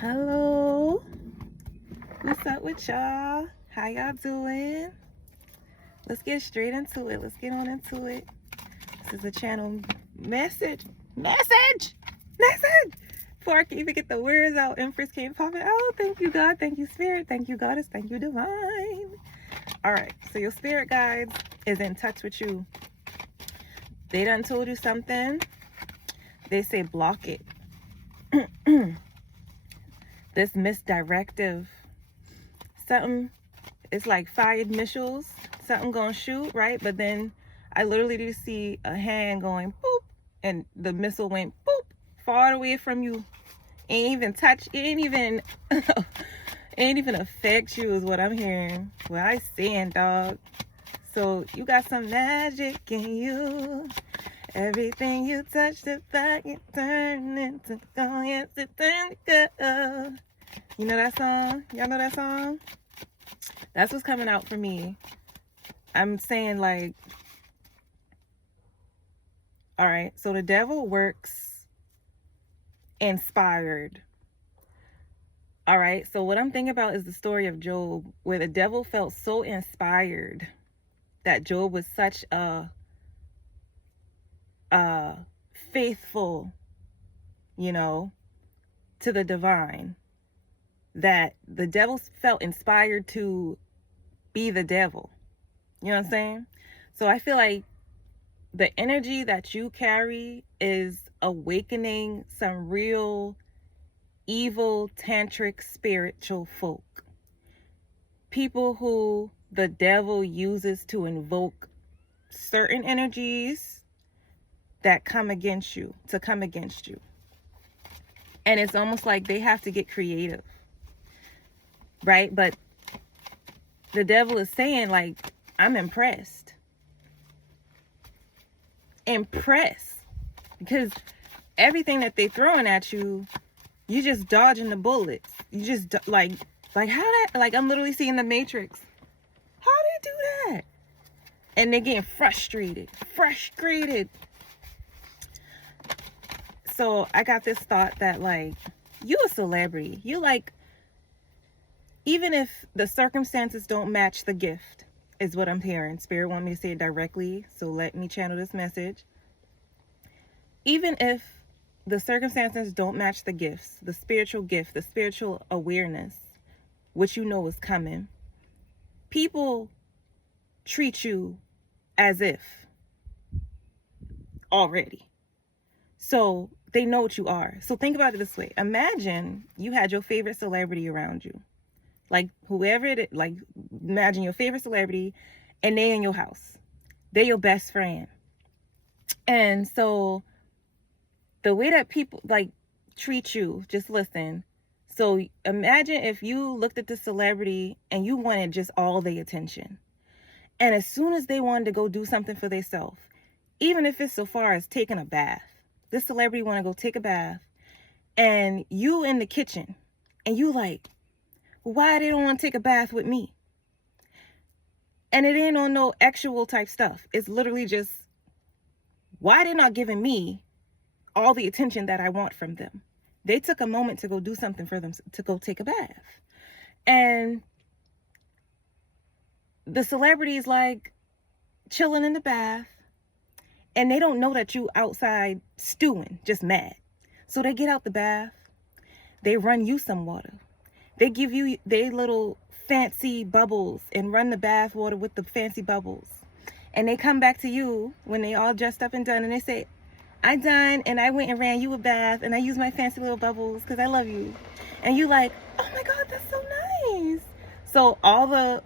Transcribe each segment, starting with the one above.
Hello, what's up with y'all? How y'all doing? Let's get straight into it. Let's get on into it. This is a channel message. Before I can even get the words out, Empress came popping. Oh, thank you, God. Thank you, Spirit. Thank you, Goddess. Thank you, Divine. All right, so your spirit guides is in touch with you. They done told you something. They say block it. This misdirective. Something, it's like fired missiles. Something gonna shoot, right? But then I literally just see a hand going boop, and the missile went boop, far away from you. Ain't even touch, ain't even affect you is what I'm hearing. What I seeing, dog. So you got some magic in you. Everything you touch, the fact it turn into gold. Yes, it turn to gold. You know that song? Y'all know that song? That's what's coming out for me. I'm saying, like, all right, so the devil works inspired. All right, so what I'm thinking about is the story of Job, where the devil felt so inspired that Job was such a faithful, to the divine, that the devil felt inspired to be the devil. You know what I'm saying? So I feel like the energy that you carry is awakening some real evil tantric spiritual folk. People who the devil uses to invoke certain energies that come against you, And it's almost like they have to get creative, right? But the devil is saying, like, I'm impressed. Because everything that they throwing at you, you just dodging the bullets. You just like how that, like, I'm literally seeing the Matrix. How do you do that? And they're getting frustrated. So I got this thought that, like, you a celebrity. You, like, even if the circumstances don't match the gift, is what I'm hearing. Spirit want me to say it directly, so let me channel this message. Even if the circumstances don't match the gifts, the spiritual gift, the spiritual awareness, which you know is coming, people treat you as if already. So they know what you are. So think about it this way. Imagine you had your favorite celebrity around you. Like, whoever it is, like, imagine your favorite celebrity and they in your house. They're your best friend. And so the way that people, like, treat you, just listen. So imagine if you looked at the celebrity and you wanted just all the attention. And as soon as they wanted to go do something for themselves, even if it's so far as taking a bath, this celebrity want to go take a bath, and you in the kitchen, and you like, why they don't want to take a bath with me? And it ain't on no actual type stuff. It's literally just, why they not giving me all the attention that I want from them? They took a moment to go do something for them, to go take a bath. And the celebrity's like chilling in the bath, and they don't know that you outside stewing, just mad. So they get out the bath, they run you some water. They give you their little fancy bubbles and run the bath water with the fancy bubbles. And they come back to you when they all dressed up and done, and they say, I done, and I went and ran you a bath, and I used my fancy little bubbles because I love you. And you like, oh my God, that's so nice. So all the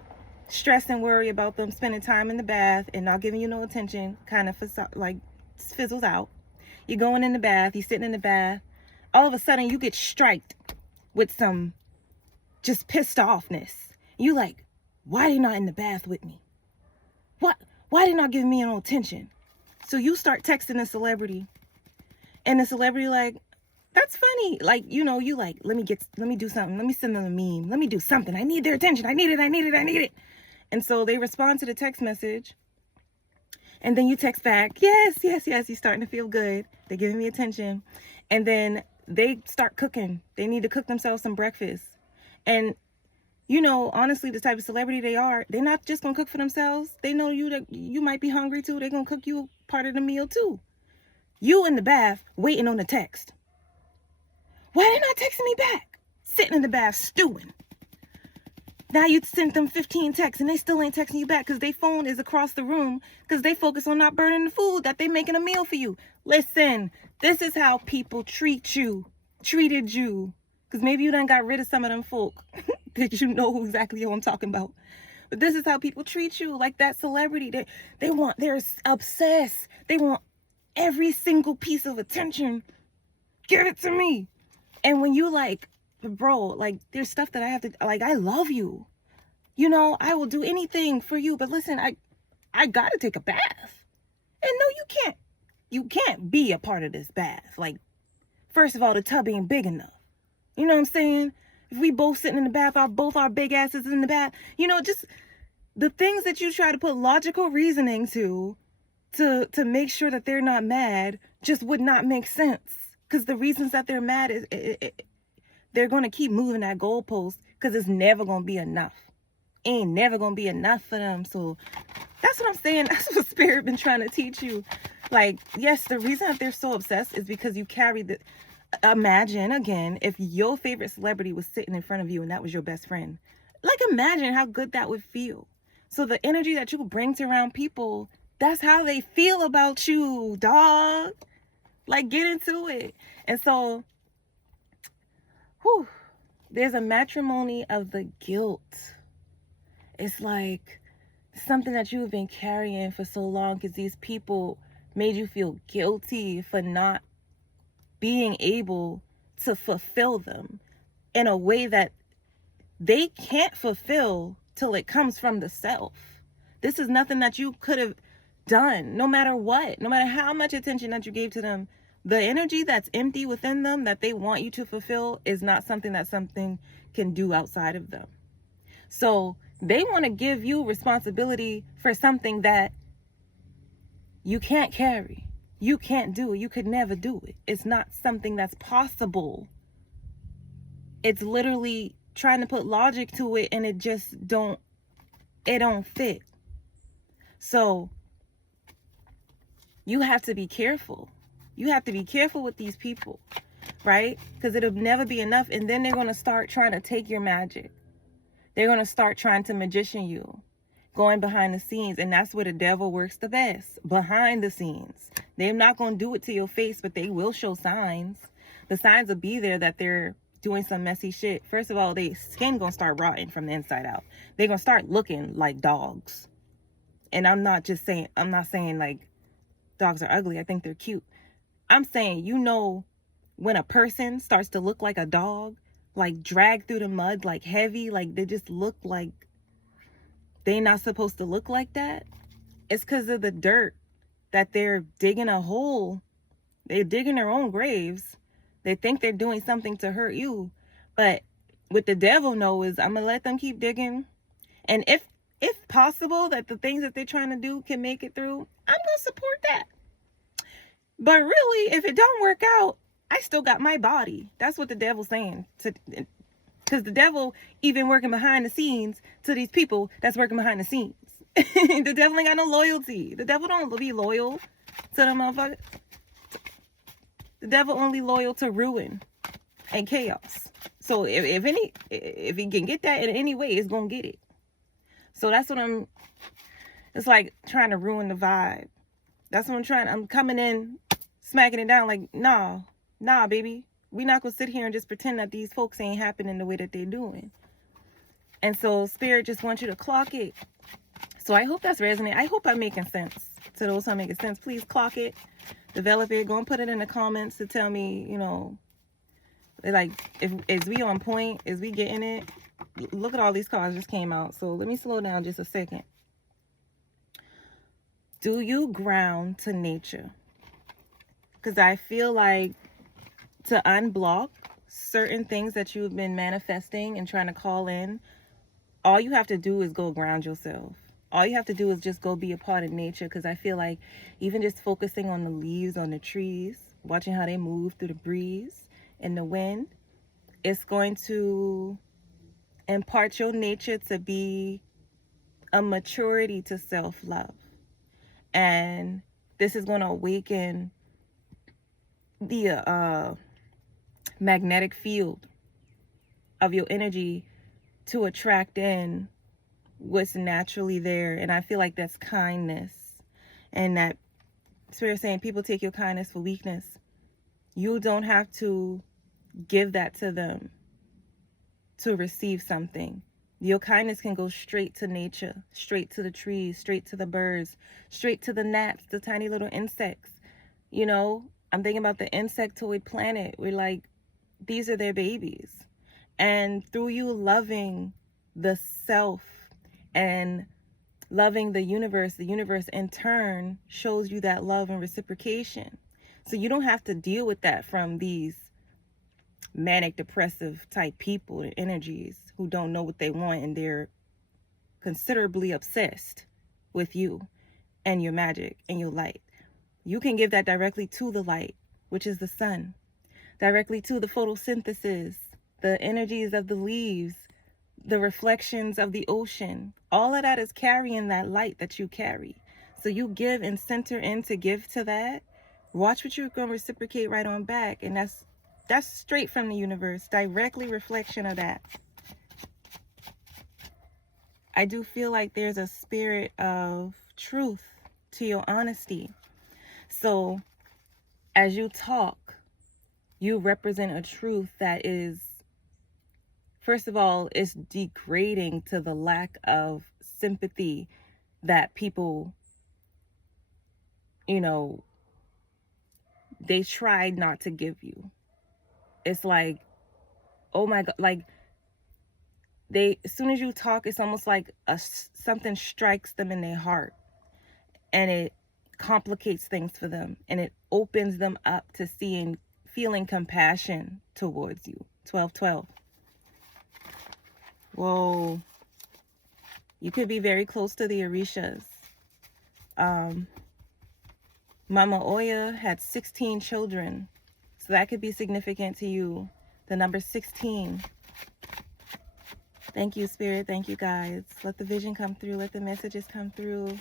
stress and worry about them spending time in the bath and not giving you no attention kind of like fizzles out. You're going in the bath, you're sitting in the bath. All of a sudden you get striked with some just pissed offness. You like, why they not in the bath with me? Why they not giving me no attention? So you start texting the celebrity, and the celebrity like, that's funny. Like, you like, let me do something. Let me send them a meme. Let me do something. I need their attention. I need it. And so they respond to the text message, and then you text back, yes. You're starting to feel good. They're giving me attention. And then they start cooking. They need to cook themselves some breakfast. And you know, honestly, the type of celebrity they are, they're not just gonna cook for themselves. They know that you might be hungry too. They're gonna cook you part of the meal too. You in the bath waiting on the text. Why they not texting me back? Sitting in the bath stewing. Now you sent them 15 texts and they still ain't texting you back because their phone is across the room because they focus on not burning the food that they making a meal for you. Listen, this is how people treated you. Because maybe you done got rid of some of them folk that you know exactly who I'm talking about. But this is how people treat you, like that celebrity. They're obsessed. They want every single piece of attention. Give it to me. And when you like, bro, like there's stuff that I have to, like, I love you. You know, I will do anything for you. But listen, I gotta take a bath. And no, you can't be a part of this bath. Like, first of all, the tub ain't big enough. You know what I'm saying? If we both sitting in the bath, both our big asses in the bath, you know, just the things that you try to put logical reasoning to make sure that they're not mad just would not make sense. Because the reasons that they're mad is they're going to keep moving that goalpost because it's never going to be enough. Ain't never going to be enough for them. So that's what I'm saying. That's what Spirit been trying to teach you. Like, yes, the reason that they're so obsessed is because you carry the... Imagine, again, if your favorite celebrity was sitting in front of you and that was your best friend. Like, imagine how good that would feel. So the energy that you bring to around people, that's how they feel about you, dog. Like, get into it. And so, there's a matrimony of the guilt. It's like something that you've been carrying for so long because these people made you feel guilty for not being able to fulfill them in a way that they can't fulfill till it comes from the self. This is nothing that you could have done, no matter what, no matter how much attention that you gave to them. The energy that's empty within them that they want you to fulfill is not something that something can do outside of them. So they want to give you responsibility for something that you can't carry. You can't do it. You could never do it. It's not something that's possible. It's literally trying to put logic to it and it just don't fit. So you have to be careful. You have to be careful with these people, right? Because it'll never be enough. And then they're going to start trying to take your magic. They're going to start trying to magician you, going behind the scenes. And that's where the devil works the best, behind the scenes. They're not going to do it to your face, but they will show signs. The signs will be there that they're doing some messy shit. First of all, their skin going to start rotting from the inside out. They're going to start looking like dogs. And I'm not saying like dogs are ugly. I think they're cute. I'm saying, you know, when a person starts to look like a dog, like dragged through the mud, like heavy, like they just look like they're not supposed to look like that. It's because of the dirt that they're digging a hole. They're digging their own graves. They think they're doing something to hurt you. But what the devil knows is I'm going to let them keep digging. And if possible that the things that they're trying to do can make it through, I'm going to support that. But really, if it don't work out, I still got my body. That's what the devil's saying. Because the devil even working behind the scenes to these people that's working behind the scenes. The devil ain't got no loyalty. The devil don't be loyal to the motherfucker. The devil only loyal to ruin and chaos. So if he can get that in any way, it's gonna get it. So that's what it's like trying to ruin the vibe. That's what I'm coming in, smacking it down like, nah, baby. We're not gonna sit here and just pretend that these folks ain't happening the way that they're doing. And so Spirit just wants you to clock it. So I hope that's resonating. I hope I'm making sense. To those who are making sense, please clock it, develop it, go and put it in the comments to tell me, you know, like, is we on point? Is we getting it? Look at all these cards just came out. So let me slow down just a second. Do you ground to nature? Because I feel like to unblock certain things that you've been manifesting and trying to call in, all you have to do is go ground yourself. All you have to do is just go be a part of nature. Because I feel like even just focusing on the leaves on the trees, watching how they move through the breeze, in the wind. It's going to impart your nature to be a maturity to self-love. And this is going to awaken the magnetic field of your energy to attract in what's naturally there. And I feel like that's kindness. And that Spirit saying people take your kindness for weakness. You don't have to give that to them to receive something. Your kindness can go straight to nature, straight to the trees, straight to the birds, straight to the gnats, the tiny little insects. You know, I'm thinking about the insectoid planet. We're like, these are their babies. And through you loving the self and loving the universe in turn shows you that love and reciprocation. So you don't have to deal with that from these manic depressive type people and energies who don't know what they want, and they're considerably obsessed with you and your magic and your light. You can give that directly to the light, which is the sun, directly to the photosynthesis, the energies of the leaves, the reflections of the ocean. All of that is carrying that light that you carry. So you give and center in to give to that. Watch what you're going to reciprocate right on back. And that's straight from the universe, directly reflection of that. I do feel like there's a spirit of truth to your honesty. So as you talk, you represent a truth that is, first of all, it's degrading to the lack of sympathy that people, you know, they tried not to give you. It's like, oh my God, like as soon as you talk, it's almost like something strikes them in their heart, and it complicates things for them, and it opens them up to feeling compassion towards you. 1212. Whoa. You could be very close to the Orishas. Mama Oya had 16 children. So that could be significant to you. The number 16. Thank you, Spirit. Thank you, guys. Let the vision come through. Let the messages come through.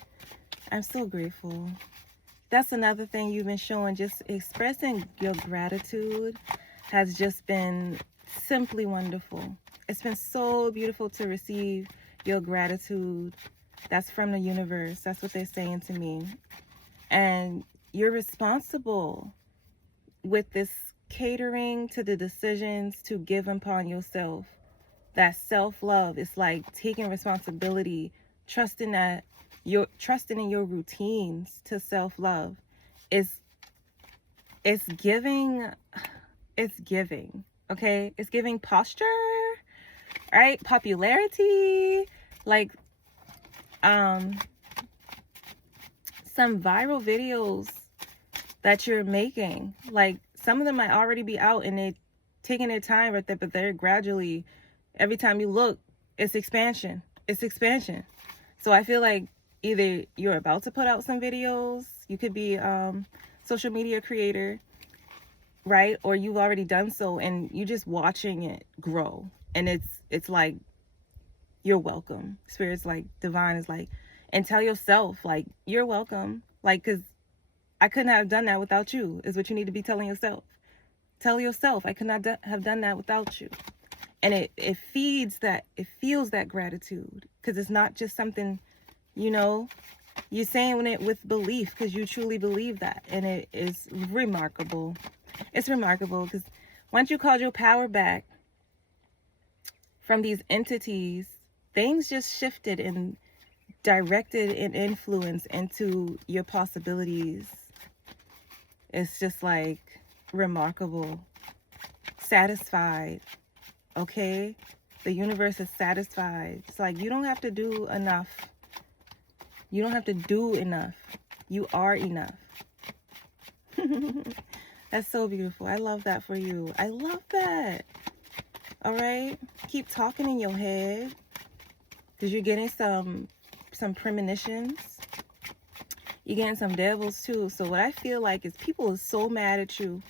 I'm so grateful. That's another thing you've been showing. Just expressing your gratitude has just been simply wonderful. It's been so beautiful to receive your gratitude. That's from the universe. That's what they're saying to me. And you're responsible with this catering to the decisions to give upon yourself. That self-love is like taking responsibility, trusting in your routines to self-love. It's giving, okay? It's giving posture, right? Popularity, like some viral videos that you're making. Like some of them might already be out and they're taking their time right there, but they're gradually, every time you look, it's expansion. It's expansion. So I feel like either you're about to put out some videos, you could be social media creator, right? Or you've already done so and you're just watching it grow. And it's like, you're welcome. Spirit's like, divine is like, and tell yourself, like, you're welcome. Like, because I couldn't have done that without you, is what you need to be telling yourself. Tell yourself, I could not have done that without you. And it feeds that, it feels that gratitude, because it's not just something, you know, you're saying it with belief, because you truly believe that. And it is remarkable. It's remarkable, because once you called your power back from these entities, things just shifted and directed and influenced into your possibilities. It's just like remarkable. Satisfied. Okay? The universe is satisfied. It's like you don't have to do enough. You don't have to do enough. You are enough. That's so beautiful. I love that for you. I love that. All right? Keep talking in your head, because you're getting some premonitions. You're getting some devils too. So what I feel like is people are so mad at you.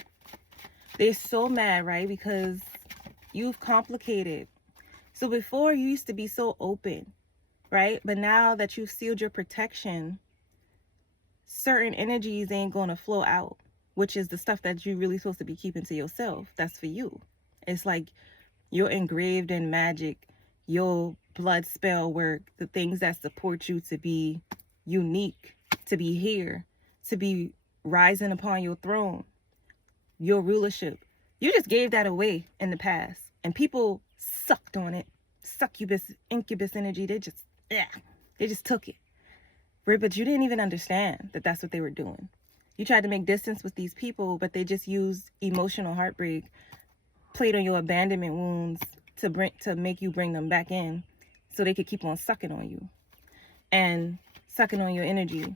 They're so mad, right? Because you've complicated. So before you used to be so open, right? But now that you've sealed your protection, certain energies ain't going to flow out, which is the stuff that you're really supposed to be keeping to yourself. That's for you. It's like your engraved in magic, your blood spell work, the things that support you to be unique, to be here, to be rising upon your throne, your rulership. You just gave that away in the past, and people sucked on it. Succubus, incubus energy. They just took it. Right? But you didn't even understand that that's what they were doing. You tried to make distance with these people, but they just used emotional heartbreak, played on your abandonment wounds to make you bring them back in, so they could keep on sucking on you and sucking on your energy.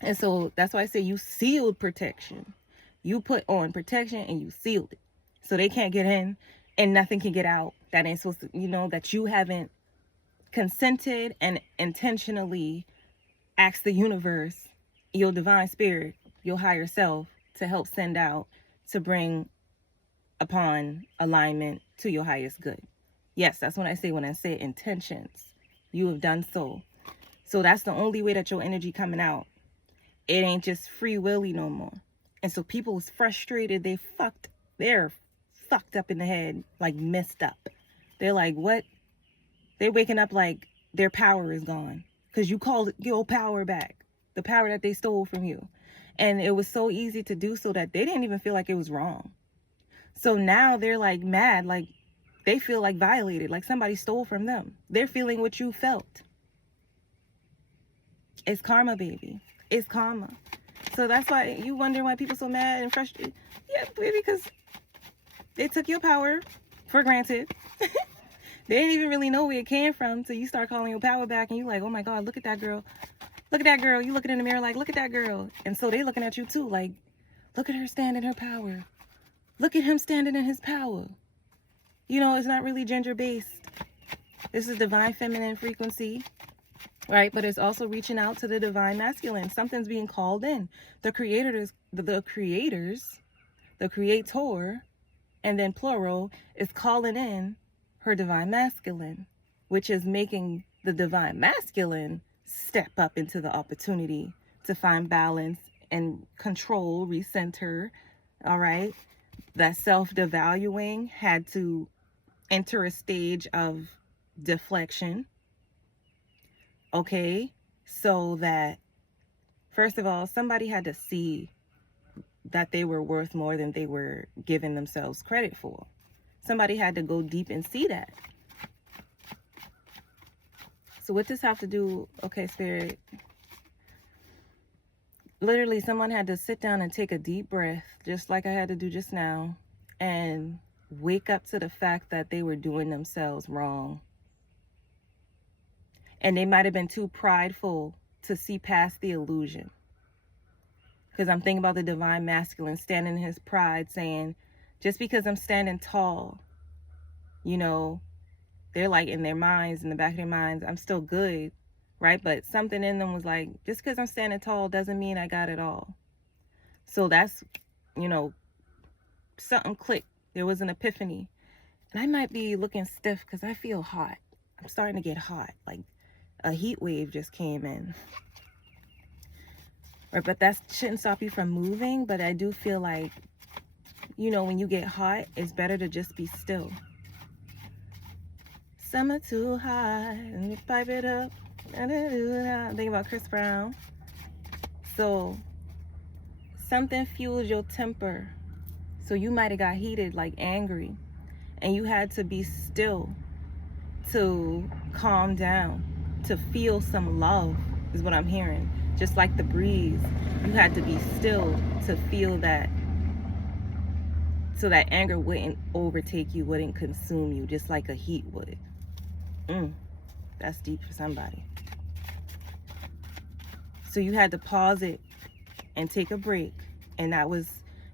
And so that's why I say you sealed protection. You put on protection and you sealed it, so they can't get in and nothing can get out. That ain't supposed to, that you haven't consented and intentionally asked the universe, your divine spirit, your higher self, to help send out, to bring upon alignment to your highest good. Yes, that's when I say intentions. You have done so. So that's the only way that your energy coming out. It ain't just free willy no more. And so people was frustrated. They're fucked up in the head, like messed up. They're like, what? They're waking up like their power is gone, because you called your power back, the power that they stole from you. And it was so easy to do so that they didn't even feel like it was wrong. So now they're like mad, like they feel like violated, like somebody stole from them. They're feeling what you felt. It's karma, baby. It's karma. So that's why you wonder why people so mad and frustrated. Yeah, baby, because they took your power for granted. They didn't even really know where it came from till you start calling your power back, and you like, oh my God, look at that girl. Look at that girl. You looking in the mirror like, look at that girl. And so they looking at you too, like, look at her standing in her power. Look at him standing in his power. It's not really gender-based. This is divine feminine frequency, right? But it's also reaching out to the divine masculine. Something's being called in. The creator, and then plural, is calling in her divine masculine, which is making the divine masculine step up into the opportunity to find balance and control, recenter. All right. That self-devaluing had to enter a stage of deflection. Okay. So that, first of all, somebody had to see that they were worth more than they were giving themselves credit for. Somebody had to go deep and see that. So what does have to do? Okay, Spirit. Literally, someone had to sit down and take a deep breath, just like I had to do just now, and wake up to the fact that they were doing themselves wrong. And they might have been too prideful to see past the illusion. Because I'm thinking about the divine masculine standing in his pride saying, just because I'm standing tall, they're like in their minds, in the back of their minds, I'm still good, right? But something in them was like, just because I'm standing tall doesn't mean I got it all. So that's, something clicked. There was an epiphany. And I might be looking stiff because I feel hot. I'm starting to get hot. Like a heat wave just came in. Right, but that shouldn't stop you from moving. But I do feel like, when you get hot, it's better to just be still. Summer too hot, and you pipe it up. I'm thinking about Chris Brown. So something fuels your temper. So you might have got heated, like angry, and you had to be still to calm down, to feel some love, is what I'm hearing. Just like the breeze, you had to be still to feel that, so that anger wouldn't overtake you, wouldn't consume you, just like a heat would. That's deep for somebody. So you had to pause it and take a break, and that was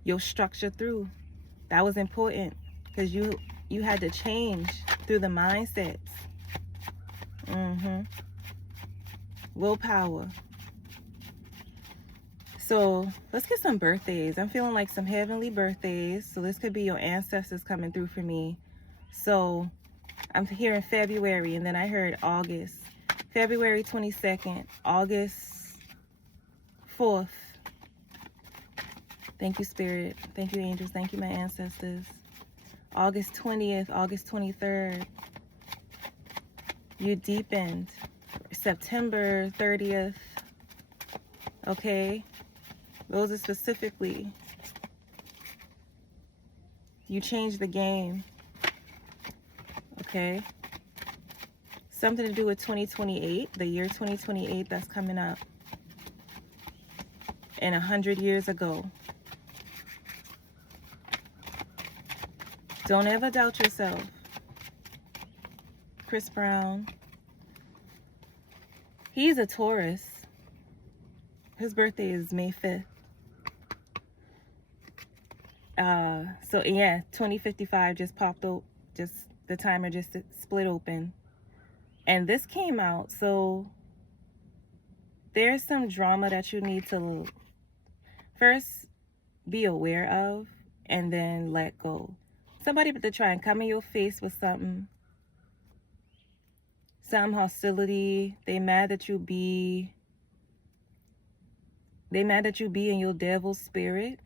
your structure through. That was important, because you had to change through the mindsets. Willpower. So let's get some birthdays. I'm feeling like some heavenly birthdays. So this could be your ancestors coming through for me. So I'm hearing February, and then I heard August. February 22nd, August 4th. Thank you, Spirit. Thank you, angels. Thank you, my ancestors. August 20th, August 23rd. You deepened. September 30th. Okay. Those are specifically. You changed the game. Okay. Something to do with 2028, the year 2028 that's coming up. And 100 years ago. Don't ever doubt yourself. Chris Brown. He's a Taurus. His birthday is May 5th. So yeah, 2055 just popped up. Just the timer just split open. And this came out. So there's some drama that you need to first be aware of and then let go. Somebody but to try and come in your face with something. Some hostility. They mad that you be in your devil spirit.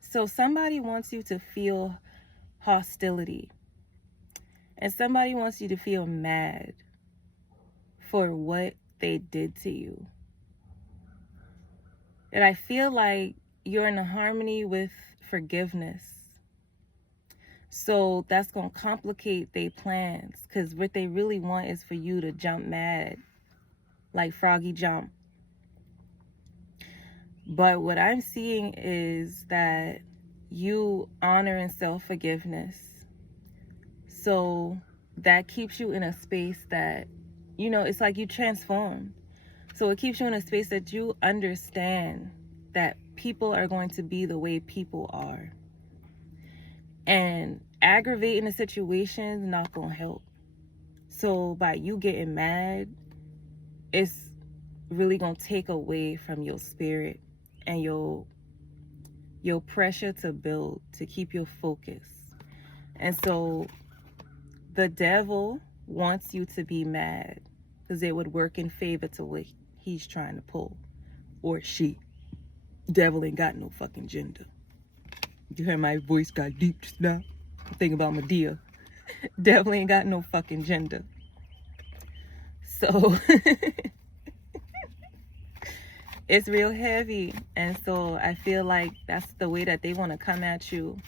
So somebody wants you to feel hostility. And somebody wants you to feel mad for what they did to you. And I feel like you're in a harmony with forgiveness. So that's going to complicate their plans. Because what they really want is for you to jump mad. Like Froggy Jump. But what I'm seeing is that you honor and self-forgiveness. So that keeps you in a space that, you know, it's like you transform. So it keeps you in a space that you understand that people are going to be the way people are. And aggravating the situation is not going to help. So by you getting mad, it's really going to take away from your spirit and your pressure to build, to keep your focus. And so the devil wants you to be mad because it would work in favor to what he's trying to pull. Or she. Devil ain't got no fucking gender. You heard my voice got deep just now? I'm thinking about Medea. Devil ain't got no fucking gender. So it's real heavy. And so I feel like that's the way that they want to come at you.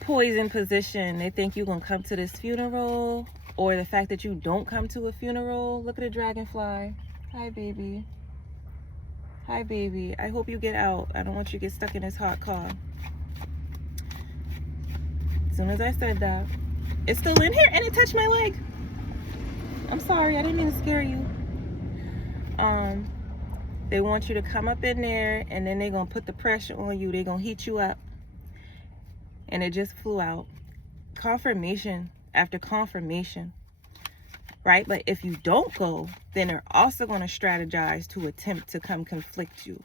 Poison position. They think you're going to come to this funeral, or the fact that you don't come to a funeral. Look at the dragonfly. Hi, baby. Hi, baby. I hope you get out. I don't want you to get stuck in this hot car. As soon as I said that, it's still in here and it touched my leg. I'm sorry. I didn't mean to scare you. They want you to come up in there, and then they're going to put the pressure on you. They're going to heat you up. And it just flew out. Confirmation after confirmation. Right? But if you don't go, then they're also going to strategize to attempt to come conflict you.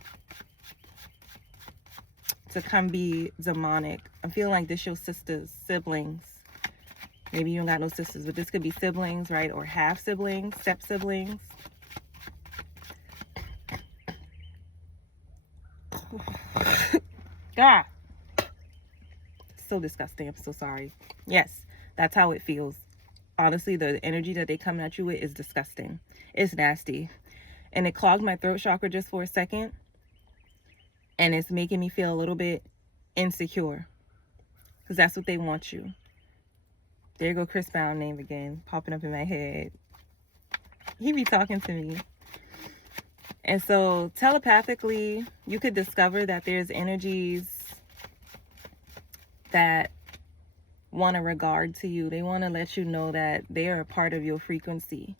To come be demonic. I'm feeling like this your sister's siblings. Maybe you don't got no sisters, but this could be siblings, right? Or half siblings, step siblings. God. So disgusting. I'm so sorry. Yes, that's how it feels. Honestly, the energy that they coming at you with is disgusting. It's nasty. And it clogged my throat chakra just for a second. And it's making me feel a little bit insecure. Because that's what they want you. There go Chris Brown name again. Popping up in my head. He be talking to me. And so telepathically, you could discover that there's energies that want a regard to you. They want to let you know that they are a part of your frequency.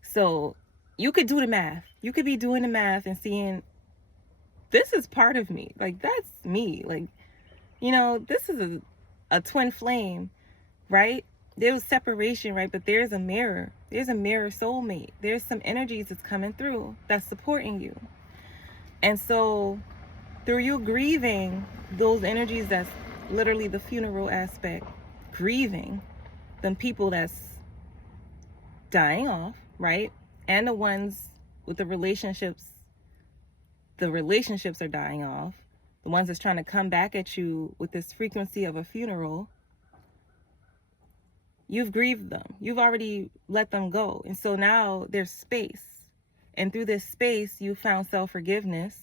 So you could do the math. You could be doing the math and seeing, this is part of me. Like, that's me. Like, you know, this is a twin flame, right? There was separation, right? But there's a mirror. There's a mirror soulmate. There's some energies that's coming through that's supporting you. And so through you grieving those energies, that's literally the funeral aspect, grieving them people that's dying off, right? And the ones with the relationships are dying off. The ones that's trying to come back at you with this frequency of a funeral, you've grieved them. You've already let them go. And so now there's space. And through this space, you found self-forgiveness,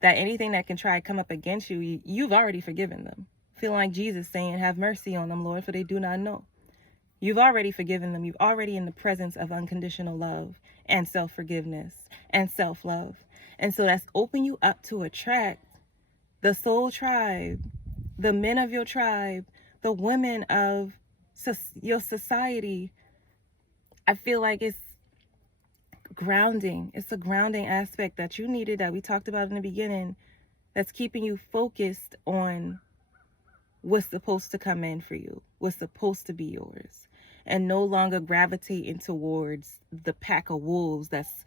that anything that can try to come up against you, you've already forgiven them. Feeling like Jesus saying, have mercy on them, Lord, for they do not know. You've already forgiven them. You've already in the presence of unconditional love and self-forgiveness and self-love. And so that's open you up to attract the soul tribe, the men of your tribe, the women of your society. I feel like it's grounding. It's a grounding aspect that you needed, that we talked about in the beginning, that's keeping you focused on what's supposed to come in for you, what's supposed to be yours, and no longer gravitating towards the pack of wolves that's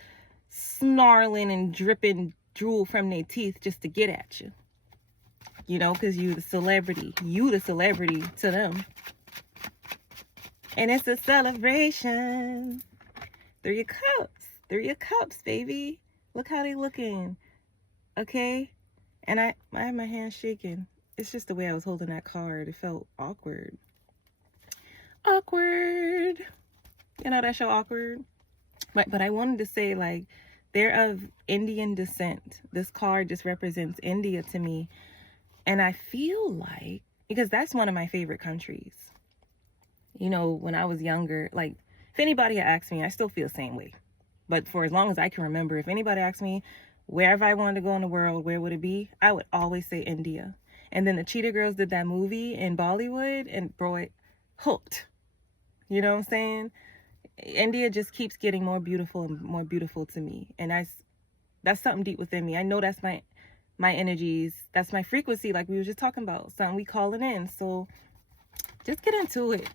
snarling and dripping drool from their teeth just to get at you. You know, because you the celebrity to them. And it's a celebration. 3 of cups, baby. Look how they looking. Okay? And I have my hand shaking. It's just the way I was holding that card. It felt awkward. Awkward. You know that show Awkward? But I wanted to say, like, they're of Indian descent. This card just represents India to me. And I feel like, because that's one of my favorite countries. You know, when I was younger, like, if anybody had asked me, I still feel the same way. But for as long as I can remember, if anybody asked me, wherever I wanted to go in the world, where would it be? I would always say India. And then the Cheetah Girls did that movie in Bollywood, and bro, it hooked. You know what I'm saying? India just keeps getting more beautiful and more beautiful to me. And that's something deep within me. I know that's my energies. That's my frequency, like we were just talking about. Something we calling in. So just get into it.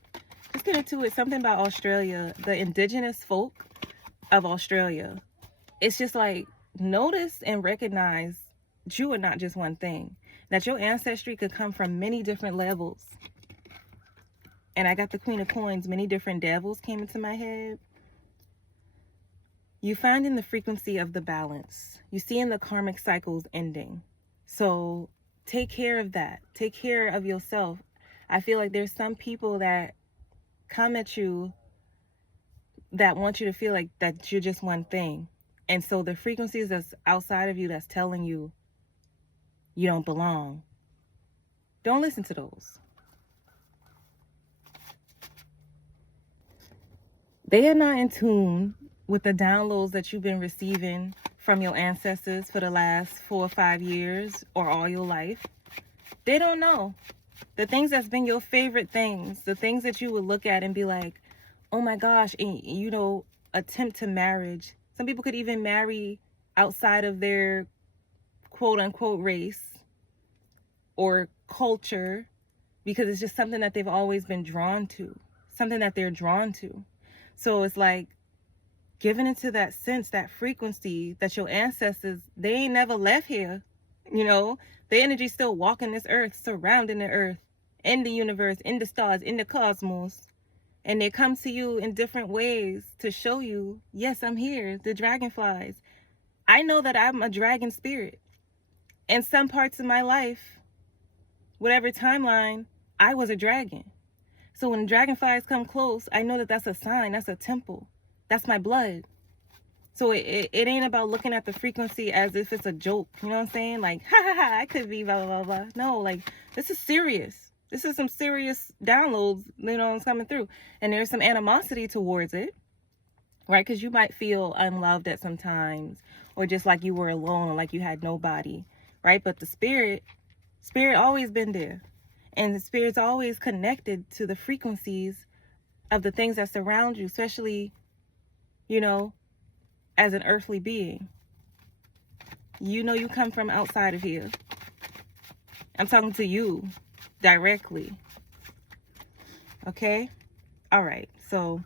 Just get into it. Something about Australia, the indigenous folk of Australia. It's just like, notice and recognize that you are not just one thing. That your ancestry could come from many different levels. And I got the Queen of Coins. Many different devils came into my head. You find in the frequency of the balance. You see in the karmic cycles ending. So take care of that. Take care of yourself. I feel like there's some people that come at you that want you to feel like that you're just one thing. And so the frequencies that's outside of you that's telling you you don't belong, don't listen to those. They are not in tune with the downloads that you've been receiving from your ancestors for the last 4 or 5 years or all your life. They don't know. The things that's been your favorite things, the things that you would look at and be like, oh my gosh, and, you know, attempt to marriage. Some people could even marry outside of their quote unquote race or culture because it's just something that they've always been drawn to, something that they're drawn to. So it's like giving into that sense, that frequency that your ancestors, they ain't never left here. You know, the energy's still walking this earth, surrounding the earth, in the universe, in the stars, in the cosmos. And they come to you in different ways to show you, yes, I'm here. The dragonflies. I know that I'm a dragon spirit. In some parts of my life, whatever timeline, I was a dragon. So when dragonflies come close, I know that that's a sign. That's a temple. That's my blood. So it ain't about looking at the frequency as if it's a joke. You know what I'm saying? Like, ha ha ha, I could be blah, blah, blah, blah. No, like, this is serious. This is some serious downloads, you know, it's coming through. And there's some animosity towards it, right? Because you might feel unloved at some times, or just like you were alone, or like you had nobody, right? But the spirit always been there. And the spirit's always connected to the frequencies of the things that surround you, especially, you know, as an earthly being. You know you come from outside of here. I'm talking to you directly. Okay? All right. So,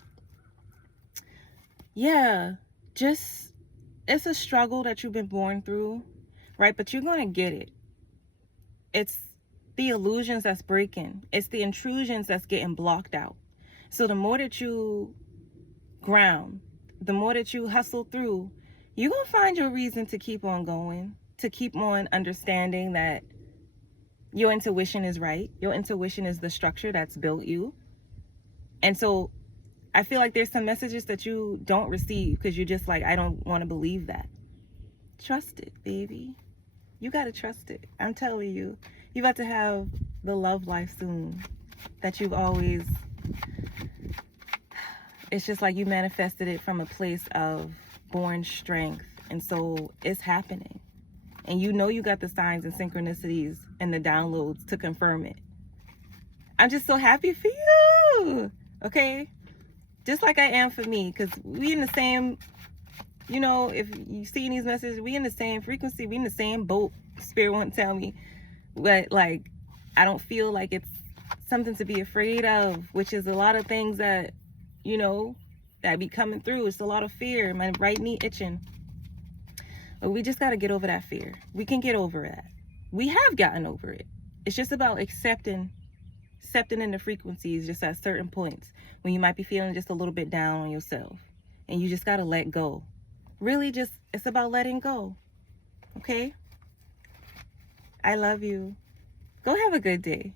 yeah, just it's a struggle that you've been born through, right? But you're going to get it. It's the illusions that's breaking. It's the intrusions that's getting blocked out. So the more that you ground, the more that you hustle through, you're going to find your reason to keep on going, to keep on understanding that your intuition is right. Your intuition is the structure that's built you. And so I feel like there's some messages that you don't receive because you're just like, I don't want to believe that. Trust it, baby. You got to trust it. I'm telling you, you're about to have the love life soon that you've always, it's just like you manifested it from a place of born strength. And so it's happening. And you know you got the signs and synchronicities and the downloads to confirm it. I'm just so happy for you. Okay? Just like I am for me, because we in the same, you know, if you see these messages, we in the same frequency, we in the same boat. Spirit won't tell me, but like, I don't feel like it's something to be afraid of, which is a lot of things that, you know, that be coming through. It's a lot of fear. My right knee itching. But we just got to get over that fear. We can get over that. We have gotten over it. It's just about accepting in the frequencies just at certain points when you might be feeling just a little bit down on yourself. And you just got to let go. Really just, it's about letting go. Okay? I love you. Go have a good day.